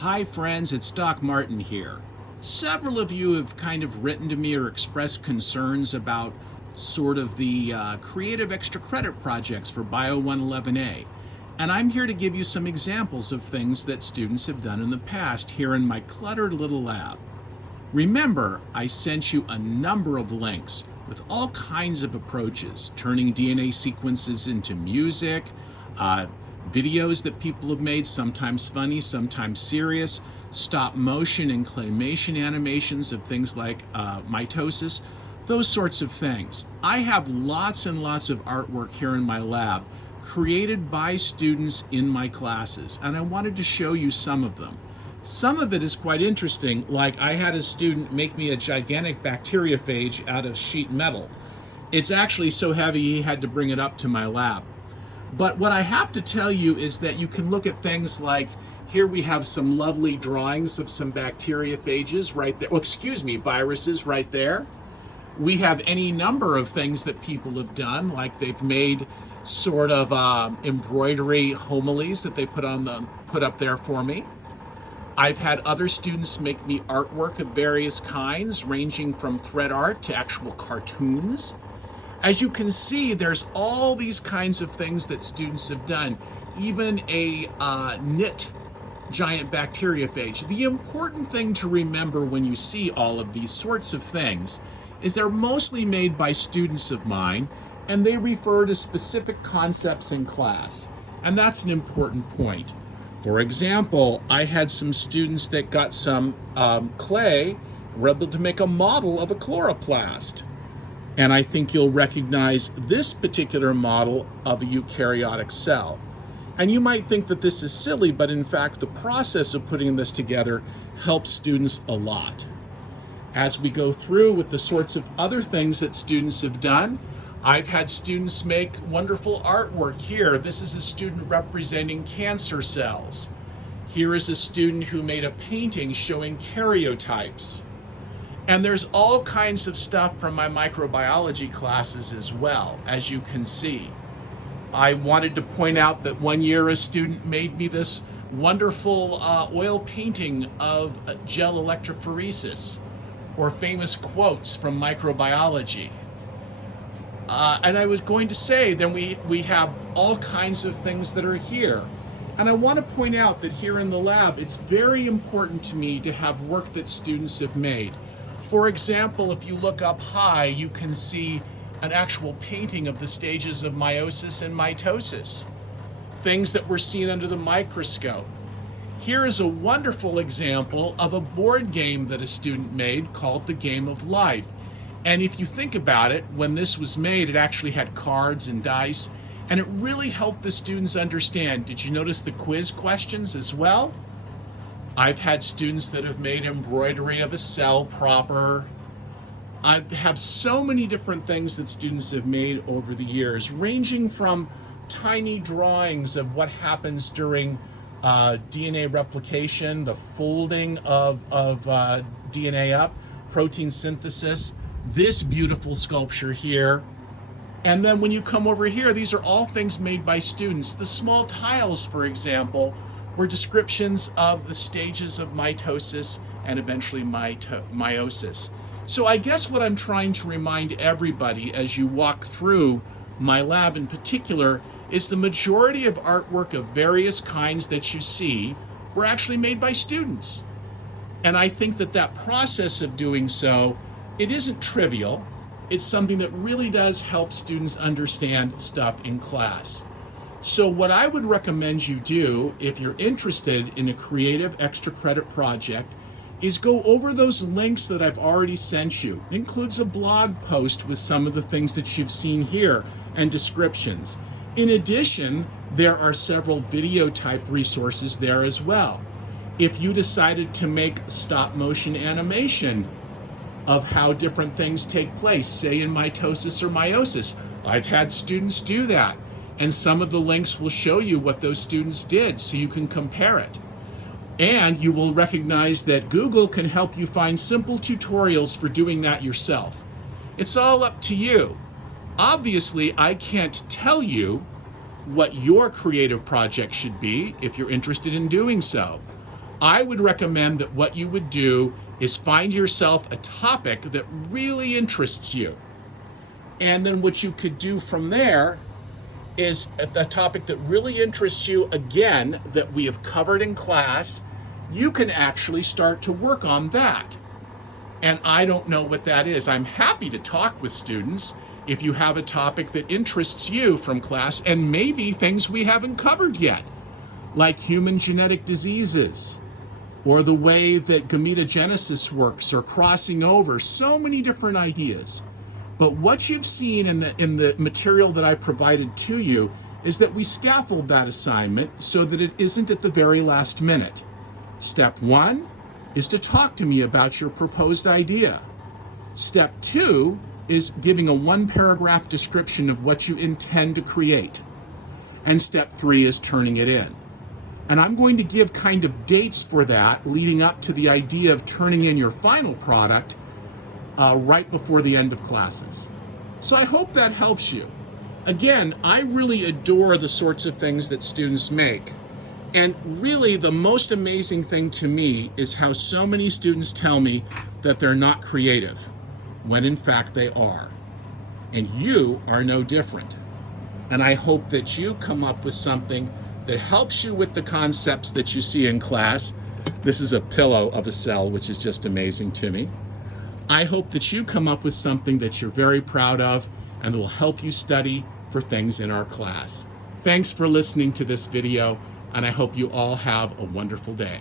Hi friends, it's Doc Martin here. Several of you have kind of written to me or expressed concerns about sort of the creative extra credit projects for Bio 111A. And I'm here to give you some examples of things that students have done in the past here in my cluttered little lab. Remember, I sent you a number of links with all kinds of approaches, turning DNA sequences into music, videos that people have made, sometimes funny, sometimes serious, stop motion and claymation animations of things like mitosis, those sorts of things. I have lots and lots of artwork here in my lab created by students in my classes, and I wanted to show you some of them. Some of it is quite interesting, like I had a student make me a gigantic bacteriophage out of sheet metal. It's actually so heavy he had to bring it up to my lab. But what I have to tell you is that you can look at things like, here we have some lovely drawings of some bacteriophages right there, viruses right there. We have any number of things that people have done, like they've made sort of embroidery homilies that they put up there for me. I've had other students make me artwork of various kinds, ranging from thread art to actual cartoons. As you can see, there's all these kinds of things that students have done, even a knit giant bacteriophage. The important thing to remember when you see all of these sorts of things is they're mostly made by students of mine, and they refer to specific concepts in class. And that's an important point. For example, I had some students that got some clay, were able to make a model of a chloroplast. And I think you'll recognize this particular model of a eukaryotic cell. And you might think that this is silly, but in fact, the process of putting this together helps students a lot. As we go through with the sorts of other things that students have done, I've had students make wonderful artwork here. This is a student representing cancer cells. Here is a student who made a painting showing karyotypes. And there's all kinds of stuff from my microbiology classes as well, as you can see. I wanted to point out that one year a student made me this wonderful oil painting of gel electrophoresis, or famous quotes from microbiology. And I was going to say, then we have all kinds of things that are here. And I want to point out that here in the lab, it's very important to me to have work that students have made. For example, if you look up high, you can see an actual painting of the stages of meiosis and mitosis, things that were seen under the microscope. Here is a wonderful example of a board game that a student made called The Game of Life. And if you think about it, when this was made, it actually had cards and dice, and it really helped the students understand. Did you notice the quiz questions as well? I've had students that have made embroidery of a cell proper. I have so many different things that students have made over the years, ranging from tiny drawings of what happens during DNA replication, the folding of DNA up, protein synthesis, this beautiful sculpture here. And then when you come over here, these are all things made by students. The small tiles, for example, were descriptions of the stages of mitosis and eventually meiosis. So I guess what I'm trying to remind everybody as you walk through my lab in particular is the majority of artwork of various kinds that you see were actually made by students. And I think that process of doing so, it isn't trivial. It's something that really does help students understand stuff in class. So what I would recommend you do if you're interested in a creative extra credit project is go over those links that I've already sent you. It includes a blog post with some of the things that you've seen here and descriptions. In addition, there are several video type resources there as well. If you decided to make stop motion animation of how different things take place, say in mitosis or meiosis, I've had students do that. And some of the links will show you what those students did so you can compare it. And you will recognize that Google can help you find simple tutorials for doing that yourself. It's all up to you. Obviously, I can't tell you what your creative project should be if you're interested in doing so. I would recommend that what you would do is find yourself a topic that really interests you. And then what you could do from there is a topic that really interests you, again, that we have covered in class, you can actually start to work on that. And I don't know what that is. I'm happy to talk with students if you have a topic that interests you from class, and maybe things we haven't covered yet, like human genetic diseases, or the way that gametogenesis works, or crossing over, so many different ideas. But what you've seen in the material that I provided to you is that we scaffold that assignment so that it isn't at the very last minute. Step 1 is to talk to me about your proposed idea. Step 2 is giving a 1-paragraph description of what you intend to create. And step 3 is turning it in. And I'm going to give kind of dates for that leading up to the idea of turning in your final product right before the end of classes. So I hope that helps you. Again, I really adore the sorts of things that students make. And really the most amazing thing to me is how so many students tell me that they're not creative, when in fact they are. And you are no different. And I hope that you come up with something that helps you with the concepts that you see in class. This is a pillow of a cell, which is just amazing to me. I hope that you come up with something that you're very proud of and will help you study for things in our class. Thanks for listening to this video, and I hope you all have a wonderful day.